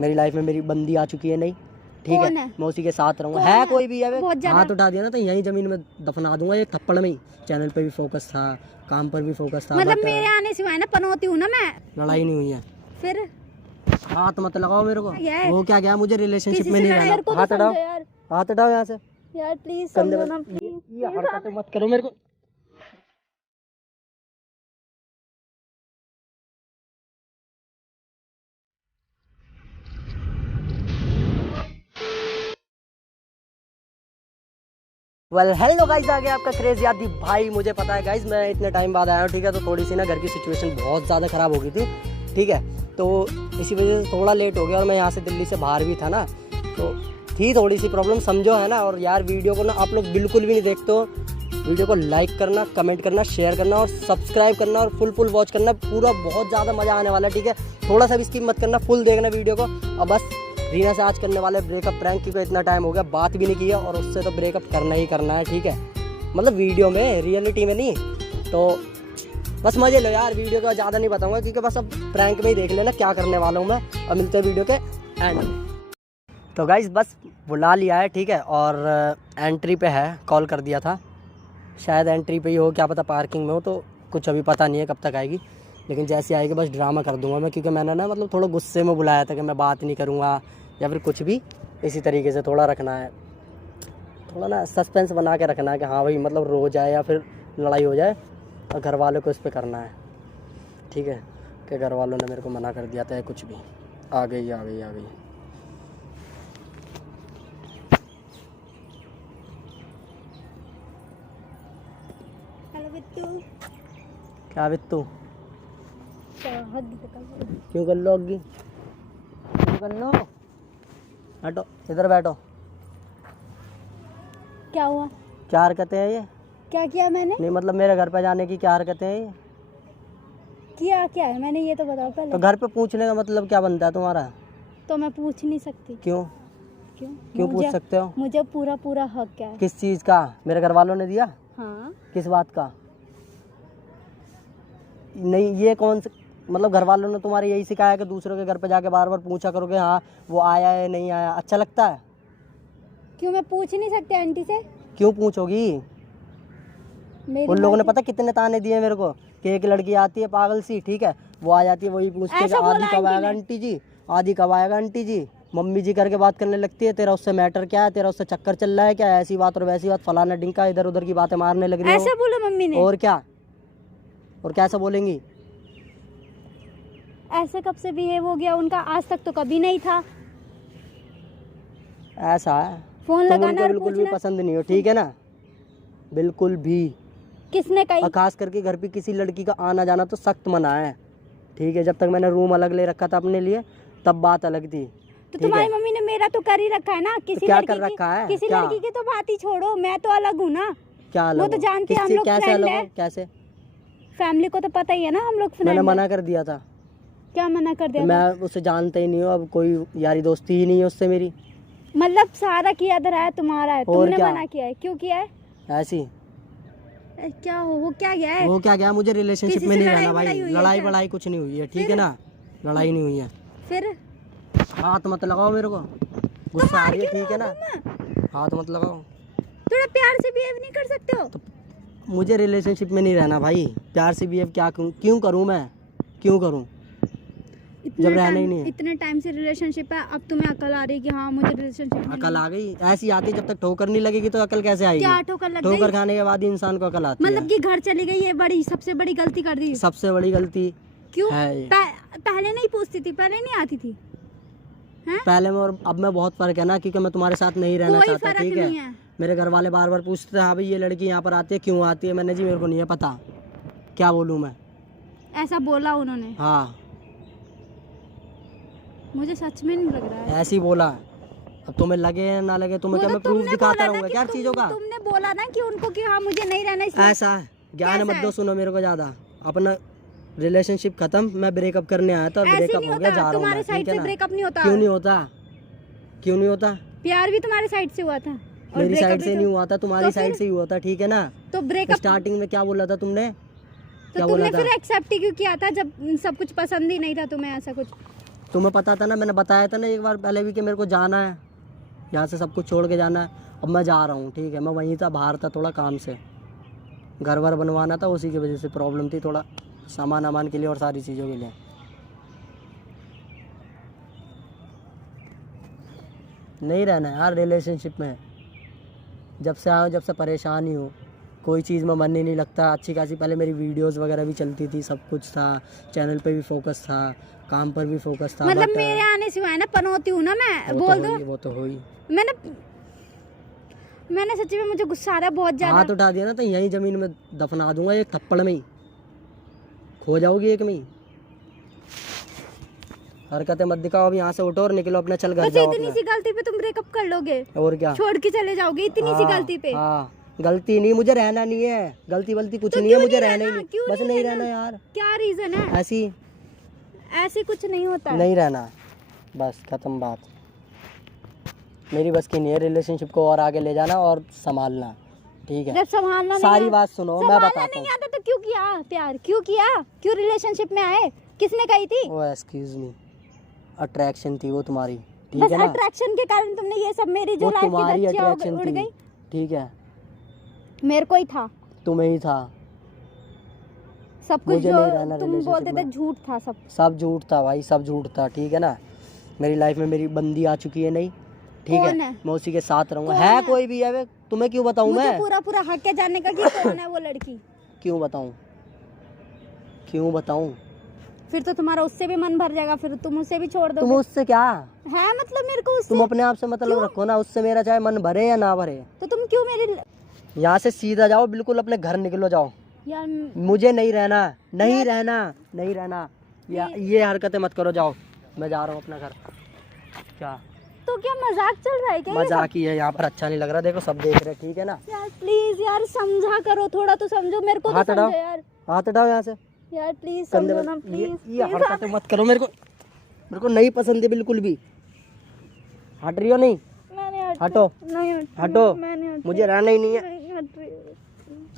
मेरी लाइफ में मेरी बंदी आ चुकी है नहीं, ठीक है, मैं उसी के साथ रहूँगा। है कोई भी है, हाथ उठा दिया ना तो यहीं जमीन में दफना दूंगा एक थप्पड़ में ही। चैनल पे भी फोकस था, काम पर भी फोकस था, मतलब मेरे आने से ना पनौती हूँ ना मैं। लड़ाई नहीं हुई है। फिर हाथ मत लगाओ मेरे को, वो क्या गया, मुझे रिलेशनशिप में नहीं रहना। हाथ हटाओ, हाथ हटाओ यहाँ से यार, प्लीज समझो ना, प्लीज ये हरकतें मत करो मेरे को। हेलो गाइस, आ गया आपका क्रेज यादी भाई। मुझे पता है गाइस, मैं इतने टाइम बाद आया हूँ, ठीक है, तो थोड़ी सी ना घर की सिचुएशन बहुत ज़्यादा ख़राब हो गई थी, ठीक है, तो इसी वजह से थोड़ा लेट हो गया। और मैं यहाँ से दिल्ली से बाहर भी था ना, तो थी थोड़ी सी प्रॉब्लम, समझो, है ना। और यार वीडियो को ना आप लोग बिल्कुल भी नहीं देखते हो, वीडियो को लाइक करना, कमेंट करना, शेयर करना और सब्सक्राइब करना और फुल वॉच करना, पूरा बहुत ज़्यादा मज़ा आने वाला है, ठीक है। थोड़ा सा भी स्किप मत करना, फुल देखना वीडियो को। और बस रीना से आज करने वाले ब्रेकअप प्रैंक, क्योंकि इतना टाइम हो गया बात भी नहीं की है और उससे तो ब्रेकअप करना ही करना है, ठीक है, मतलब वीडियो में, रियलिटी में नहीं। तो बस मजे लो यार, वीडियो का ज़्यादा नहीं बताऊंगा क्योंकि बस अब प्रैंक में ही देख लेना क्या करने वाला हूँ मैं। और मिलते हैं वीडियो के एंड में। तो गाइस बस बुला लिया है, ठीक है, और एंट्री पे है, कॉल कर दिया था, शायद एंट्री पे ही हो, क्या पता पार्किंग में हो, तो कुछ अभी पता नहीं है कब तक आएगी, लेकिन जैसे आएगी बस ड्रामा कर दूंगा मैं, क्योंकि मैंने ना मतलब थोड़ा गुस्से में बुलाया था कि मैं बात नहीं करूँगा या फिर कुछ भी, इसी तरीके से थोड़ा रखना है, थोड़ा ना सस्पेंस बना के रखना है कि हाँ भाई मतलब रो जाए या फिर लड़ाई हो जाए और घर वालों को इस पर करना है, ठीक है, कि घर वालों ने मेरे को मना कर दिया था कुछ भी। आ गई आ गई आ गई। हेलो बिट्टू। क्या बिट्टू? क्यों क्यों कर लो अग्गी, क्यों कर लो, बैठो इधर बैठो। क्या हुआ? क्या हरकतें हैं ये? क्या किया मैंने? नहीं मतलब मेरे घर पे जाने की क्या हरकतें हैं ये? क्या है मैंने, ये तो बताओ पहले। तो घर पे पूछने का मतलब क्या बनता है तुम्हारा? तो मैं पूछ नहीं सकती। क्यों क्यों पूछ सकते हो? मुझे पूरा हक है। किस चीज़ का? मेरे घर वालों ने दिया? हाँ। किस बात का? नहीं ये कौन सा, मतलब घर वालों ने तुम्हारे यही सिखाया कि दूसरों के घर पे जाके बार बार पूछा करोगे हाँ वो आया है नहीं आया, अच्छा लगता है? क्यों मैं पूछ नहीं सकती आंटी से? क्यों पूछोगी? उन लोगों ने पता कितने ताने दिए मेरे को कि एक लड़की आती है पागल सी, ठीक है, वो आ जाती है वही पूछती है आदि कब आएगा आंटी जी, आदि कब आएगा आंटी जी, मम्मी जी करके बात करने लगती है, तेरा उससे मैटर क्या है, तेरा उससे चक्कर चल रहा है क्या, ऐसी बात और वैसी बात, फलाना डिंका, इधर उधर की बातें मारने लग रही है। ऐसा बोला मम्मी ने? और क्या, और कैसा बोलेंगी? ऐसा कब से बिहेव हो गया उनका, आज तक तो कभी नहीं था। ऐसा है, फोन लगाना और बिल्कुल भी पसंद नहीं हो, ठीक है ना, बिल्कुल भी। किसने कही? खास करके घर पे किसी लड़की का आना जाना तो सख्त मना है, ठीक है, जब तक मैंने रूम अलग ले रखा था अपने लिए तब बात अलग थी। तो तुम्हारी मम्मी ने मेरा तो कर ही रखा है ना, किसी क्या लड़की कर रखा है? किसी लड़की की तो बात ही छोड़ो, मैं तो अलग हूँ ना। क्या अलग? वो तो जानती है हम लोग फ्रेंड है। कैसे? फैमिली को तो पता ही है ना हम लोग फ्रेंड। मैंने मना कर दिया था। क्या मना कर दिया? मैं उसे जानता ही नहीं हूँ, अब कोई यारी दोस्ती ही नहीं है उससे मेरी। मतलब सारा किया धरा है तुम्हारा है, तुमने मना किया है, क्यों किया है? ऐसी क्या हो, वो क्या गया है? वो क्या गया, मुझे रिलेशनशिप में नहीं रहना भाई, लड़ाई बड़ाई कुछ नहीं हुई है, ठीक है ना, लड़ाई नहीं हुई है। फिर हाथ मत लगाओ मेरे को, गुस्सा आ रही है, ठीक है ना, हाथ मत लगाओ। थोड़ा प्यार से बिहेव नहीं कर सकते हो? तो मुझे रिलेशनशिप में नहीं रहना भाई, प्यार से बिहेव क्या क्यों करूँ मैं, क्यों करूँ जब रहना ही नहीं है। इतने टाइम से रिलेशनशिप है, अब तुम्हें अकल आ रही है कि हाँ मुझे रिलेशनशिप में अकल आ गई? ऐसी आती जब तक ठोकर नहीं लगेगी तो अकल कैसे आएगी? क्या ठोकर लग गई? ठोकर खाने के बाद ही इंसान को अकल आती है। मतलब कि घर चली गई, ये बड़ी सबसे बड़ी गलती कर दी। सबसे बड़ी गलती क्यों है पहले नहीं पूछती थी, पहले नहीं आती थी है? पहले में और अब में बहुत फर्क है ना, क्योंकि मैं तुम्हारे साथ नहीं रहना चाहता, ठीक है। मेरे घर वाले बार बार पूछते हैं हाँ भाई ये लड़की यहाँ पर आती है, क्यों आती है, मैंने जी मेरे को नहीं है पता, क्या बोलूँ मैं। ऐसा बोला उन्होंने? हाँ मुझे सच में नहीं लग रहा है। ऐसे ही बोला। अब तुम्हें लगे या ना लगे, तुम्हें क्या मैं प्रूफ दिखाता रहूंगा क्या चीजों का? तुमने बोला ना कि उनको कि हाँ मुझे नहीं रहना इसलिए। ऐसा ज्ञान मत दो, सुनो मेरे को ज्यादा, अपना रिलेशनशिप खत्म, मैं ब्रेकअप करने आया था और ब्रेकअप हो गया, जा रहा हूँ। तुम्हारे साइड से ब्रेकअप नहीं होता? क्यों नहीं होता, क्यों नहीं होता? प्यार भी तुम्हारे साइड से हुआ था? मेरी साइड से नहीं हुआ था, तुम्हारी साइड से ही हुआ था, ठीक है ना। तो ब्रेकअप स्टार्टिंग में क्या बोला था तुमने? तो तुमने फिर एक्सेप्ट क्यों किया था जब सब कुछ पसंद ही नहीं था तुम्हें? ऐसा कुछ तुम्हें पता था ना, मैंने बताया था ना एक बार पहले भी कि मेरे को जाना है, यहाँ से सब कुछ छोड़ के जाना है। अब मैं जा रहा हूँ, ठीक है। मैं वहीं था, बाहर था थोड़ा काम से, घर वर बनवाना था, उसी की वजह से प्रॉब्लम थी थोड़ा, सामान वामान के लिए और सारी चीज़ों के लिए। नहीं रहना है यार रिलेशनशिप में। जब से आया हूँ, जब से परेशान ही हूँ, कोई चीज़ में मन ही नहीं लगता। अच्छी खासी पहले मेरी वीडियोस वगैरह भी चलती थी, सब कुछ था, चैनल पे भी फोकस था, काम पर भी फोकस था। मतलब मेरे आने से हुआ है ना, पनौती हूँ ना मैं, बोल दो। वो तो हुई। मैंने सच्ची में, मुझे गुस्सा आ रहा है बहुत ज्यादा। हाथ उठा दिया ना तो यहीं जमीन में दफना दूंगा, एक थप्पड़ में ही खो जाओगी, एक में ही। हरकतें मत दिखाओ, अब यहाँ से उठो और निकलो अपने, चल घर जाओ। इतनी सी गलती पे तुम ब्रेकअप कर लोगे और क्या, छोड़ के चले जाओगे इतनी सी गलती पे? हाँ, गलती नहीं, मुझे रहना नहीं है, गलती वलती कुछ नहीं है, मुझे रहना ही नहीं, बस नहीं रहना यार। क्या रीजन है? ऐसी कुछ नहीं होता, नहीं रहना, बस खत्म बात। मेरी बस की नहीं है रिलेशनशिप को और आगे ले जाना और संभालना, ठीक है। जब संभालना सारी बात सुनो, मैं बताता हूँ। नहीं आता तो क्यों किया प्यार, क्यों किया, क्यों रिलेशनशिप में आए, किसने कही थी? ओ एक्सक्यूज मी, अट्रैक्शन थी वो तुम्हारी, ठीक बस है ना। अट्रैक्शन के कारण तुमने ये सब, मेरी जो वो लाइफ तुम्हारी की अट्रैक्शन उड़ थी, गई। ठीक है। मेरे को ही था, तुम्हें ही था, सब कुछ मुझे जो नहीं रहना तुम relationship बोलते थे में। झूठ था, सब झूठ था भाई, सब झूठ था, ठीक है ना। मेरी लाइफ में मेरी बंदी आ चुकी है, नहीं, ठीक है, मैं उसी के साथ रहूंगा। है कोई भी है, तुम्हें क्यों बताऊं मैं? पूरा पूरा हक है जानने का कि कौन है वो लड़की। क्यों बताऊं? फिर तो तुम्हारा उससे भी मन भर जाएगा, फिर तुम उसे भी छोड़ दो। तुम उससे क्या है, मतलब मेरे को उससे, तुम अपने आप से मतलब रखो ना, उससे मेरा चाहे मन भरे या ना भरे। तो तुम क्यों मेरी, यहाँ से सीधा जाओ, बिल्कुल अपने घर निकलो, जाओ। यार मुझे नहीं रहना, ये हरकतें मत करो, जाओ, मैं जा रहा हूँ अपना घर। क्या तो क्या मजाक चल रहा है क्या? मजाक ही है, यहाँ पर अच्छा नहीं लग रहा, देखो सब देख रहे, ठीक है ना। यार प्लीज यार, समझा करो, थोड़ा तो समझो मेरे को, तो समझो यार। हाथ हटाओ यहाँ से यार प्लीज समझो ना, प्लीज। ये हरकतें मत करो, मेरे को नहीं पसंद है बिल्कुल भी। हट रही हो? नहीं, हटो, हटो, मुझे रहना ही नहीं है,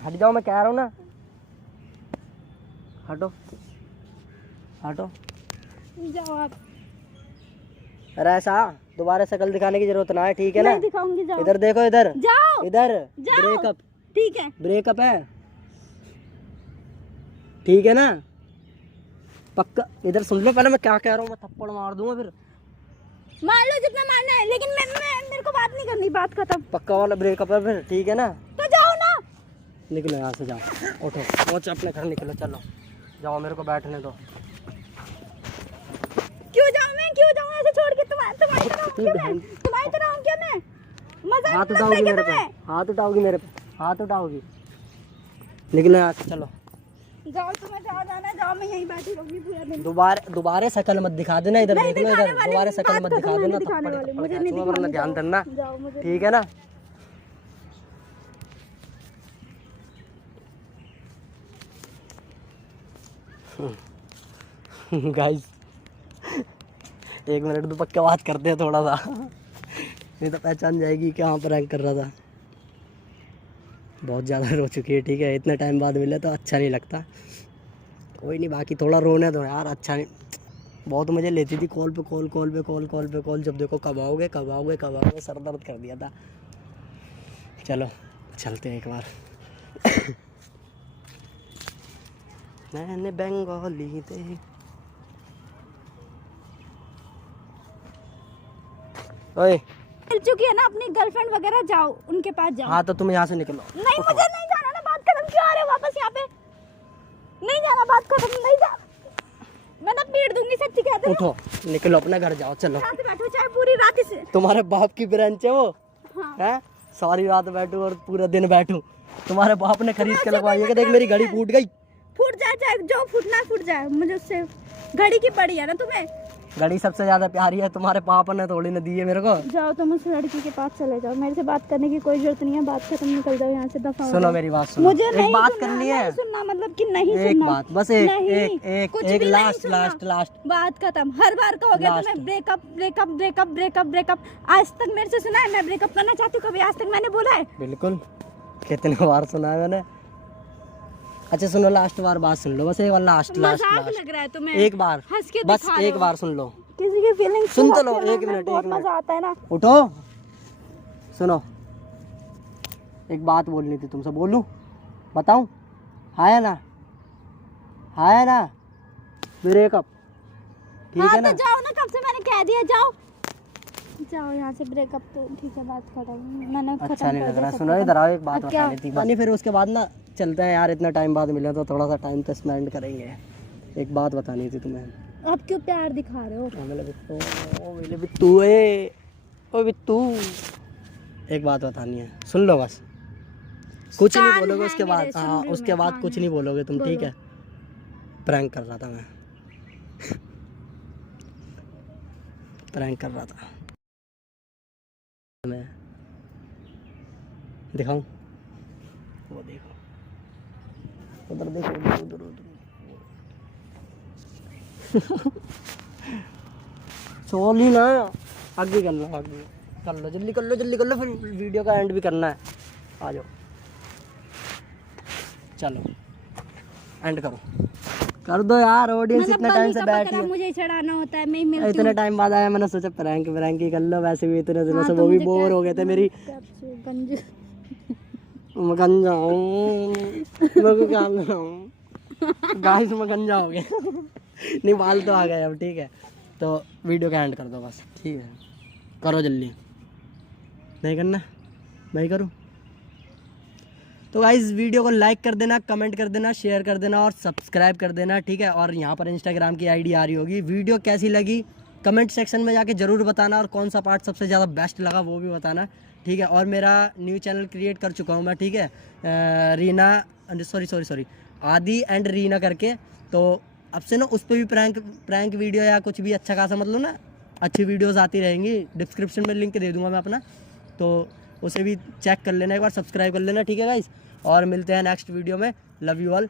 हट जाओ, मैं कह रहा हूँ ना, हटो, जाओ आप। अरे ऐसा दोबारा शक्ल दिखाने की जरूरत ना है, ठीक है ना। नहीं दिखाऊंगी, जाओ। इधर देखो, इधर जाओ, ब्रेकअप, ठीक है, ब्रेकअप है, ठीक है ना, पक्का। इधर सुन लो पहले मैं क्या कह रहा हूँ, मैं थप्पड़ मार दूंगा फिर। मार लो जितना मारना है, लेकिन मेरे को बात नहीं करनी, बात खत्म। पक्का वाला ब्रेकअप है फिर, ठीक है ना। तो जाओ ना, निकलो यहाँ से, जाओ, उठो, पहुँच अपने घर, निकलो, चलो जाओ, मेरे को बैठने दो। क्यों जाऊँ ऐसे छोड़ के? तुम्हारी तरह हूँ क्या मैं? मजाक हाथ उठाओगी मेरे पे, हाथ उठाओगी, निकलो यहाँ से, चलो जाओ, तुम्हें जहाँ जाना है जाओ, मैं यहीं बैठी रहूंगी पूरा दिन। दोबारा शक्ल मत दिखा देना, इधर देख लो, इधर दोबारा शक्ल मत दिखा देना, मुझे नहीं दिखाने, ध्यान देना, जाओ, मुझे ठीक है ना। गाइस 1 मिनट तो पक्का बात करते हैं थोड़ा सा, नहीं तो पहचान जाएगी कि हाँ प्रैंक कर रहा था। बहुत ज़्यादा रो चुकी है, ठीक है, इतने टाइम बाद मिले तो अच्छा नहीं लगता। कोई नहीं, बाकी थोड़ा रोने दो यार, अच्छा नहीं। बहुत मज़े लेती थी कॉल पे कॉल, जब देखो कब आओगे, सर दर्द कर दिया था। चलो चलते हैं एक बार। मैंने बंगाली दे, ओए मिल चुकी है ना अपनी गर्लफ्रेंड वगैरह, जाओ उनके पास जाओ। हाँ तो तुम यहाँ से निकलो। नहीं, मुझे नहीं जाना ना, बात खत्म। क्यों आ रहे हो वापस यहाँ पे? नहीं जाना, बात खत्म, नहीं जा, मैं ना पीट दूंगी, सच्ची कहते हैं। उठो, निकलो, अपने घर जाओ, चलो। रात बैठो चाहे पूरी रात इसे। तुम्हारे बाप की ब्रांच है वो, हाँ। है, सारी रात बैठूं और पूरा दिन बैठूं। तुम्हारे बाप ने खरीद के लगवाई है कि देख मेरी घड़ी फूट गई। फूट जाए, चाहे जो फूटना है फूट जाए, मुझे उससे घड़ी की पड़ी है ना तुम्हें। घड़ी सबसे ज्यादा प्यारी है, तुम्हारे पापा ने थोड़ी ना दी है मेरे को। जाओ तुम उस लड़की के पास चले जाओ, मेरे से बात करने की कोई जरूरत नहीं है, बात खत्म, निकल जाओ यहाँ से, दफा हो सुनो जाओ। मेरी बात सुनो, मुझे एक नहीं बात सुनना, करनी है, नहीं सुनना, मतलब कि नहीं एक सुनना, बात, बस एक नहीं, एक एक कुछ एक भी नहीं लास्ट सुनना। लास्ट लास्ट बात खत्म। हर बार कहोगे Last. तुम्हें ब्रेकअप। आज तक मेरे से सुना है मैं ब्रेकअप करना चाहती हूँ? कभी आज तक मैंने बोला है? बिल्कुल, कितने बार सुना है मैंने। अच्छा सुनो, लास्ट बार बात सुन लो, बस एक बार, लास्ट मजाक लग रहा है तुम्हें? एक बार, हंस के बस दिखा रहे एक हो। बार सुन लो, किसी की फीलिंग्स सुन तो लो, एक मिनट, बहुत एक मिनट। मजा आता है ना। उठो, सुनो, एक बात बोलनी थी तुमसे, बोलूं? बताऊं? हाँ या ना? हाँ या ना? ब्रेकअप, ठीक हाँ है ना? तो जाओ ना, कब से मैंने कह दिया जाओ जाओ यहाँ से। ब्रेकअप तो ठीक है, बात खत्म, मैंने खत्म अच्छा नहीं कर लग दिया रहा। सब सुनो खत्म। इधर आओ, एक बात अब क्या? बतानी थी। नहीं फिर उसके बाद ना चलते हैं यार, इतना टाइम बाद मिले तो थोड़ा सा टाइम तो स्पेंड करेंगे। एक बात बतानी थी तुम्हें। आप क्यों प्यार दिखा रहे हो? मेरे बिट्टू ए, ओ बिट्टू, एक बात बतानी है, सुन लो बस। कुछ नहीं कान बोलोगे है उसके मेरे, बाद, सुन हाँ रही हूँ उसके मैं, बाद कान कुछ है। नहीं बोलोगे तुम, ठीक बोलो। है? प्रैंक कर रहा था मैं, प्रैंक कर रहा था मैं। दिखाऊं? वो देखो, उधर देखो, उधर उधर उधर। सोली ना, आगे कर लो, आगे कर लो, जल्दी कर लो, जल्दी कर लो, फिर वीडियो का एंड भी करना है। आ जाओ, चलो एंड करो, कर दो यार। ऑडियंस मतलब इतने टाइम बलि से का बैठी बकरा है, मुझे ही चढ़ाना होता है, मैं ही मिलती इतने हूँ। टाइम बाद आया, मैंने सोचा प्रैंक प्रैंक ही कर लो। वैसे भी इतने दिनों हाँ, से तो वो भी मुझे बोर क्या हो गए थे मेरी। गंज मैं गंजा हूँ, मेरे को क्या बताऊँ गाइस, मैं गंजा हो गया। नहीं, बाल तो आ गए अब, ठीक है? तो वीडियो का एंड कर दो बस, ठीक है? करो जल्दी। नहीं करना? मैं करूँ? तो गाइस वीडियो को लाइक कर देना, कमेंट कर देना, शेयर कर देना और सब्सक्राइब कर देना, ठीक है? और यहाँ पर इंस्टाग्राम की आईडी आ रही होगी। वीडियो कैसी लगी कमेंट सेक्शन में जाके ज़रूर बताना, और कौन सा पार्ट सबसे ज़्यादा बेस्ट लगा वो भी बताना, ठीक है? और मेरा न्यू चैनल क्रिएट कर चुका हूँ मैं, ठीक है? रीना, सॉरी आदि एंड रीना करके। तो अब से ना उस पर भी प्रैंक वीडियो या कुछ भी अच्छा खासा, मतलब ना अच्छी वीडियोस आती रहेंगी। डिस्क्रिप्शन में लिंक दे दूंगा मैं अपना, तो उसे भी चेक कर लेना, एक बार सब्सक्राइब कर लेना, ठीक है गाइस? और मिलते हैं नेक्स्ट वीडियो में। Love you all.